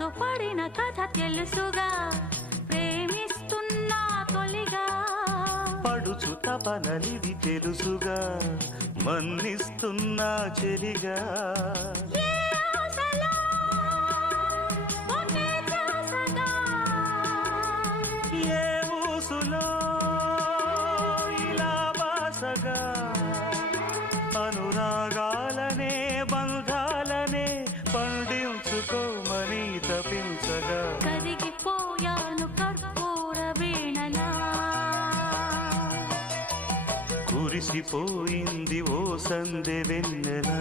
మనసు పడిన కథ తెలుసుగా ప్రేమిస్తున్నా తొలిగా పడుచు తపనలిది తెలుసుగా మన్నిస్తున్నా చెలిగా ఏ ఊసులో ఇలా బాసగా అనురాగాలనే బంధాలనే పండించుకోమని తపించగా కరిగిపోయాను కర్పూర వీణలా కురిసిపోయింది ఓ సందె వెన్నెలా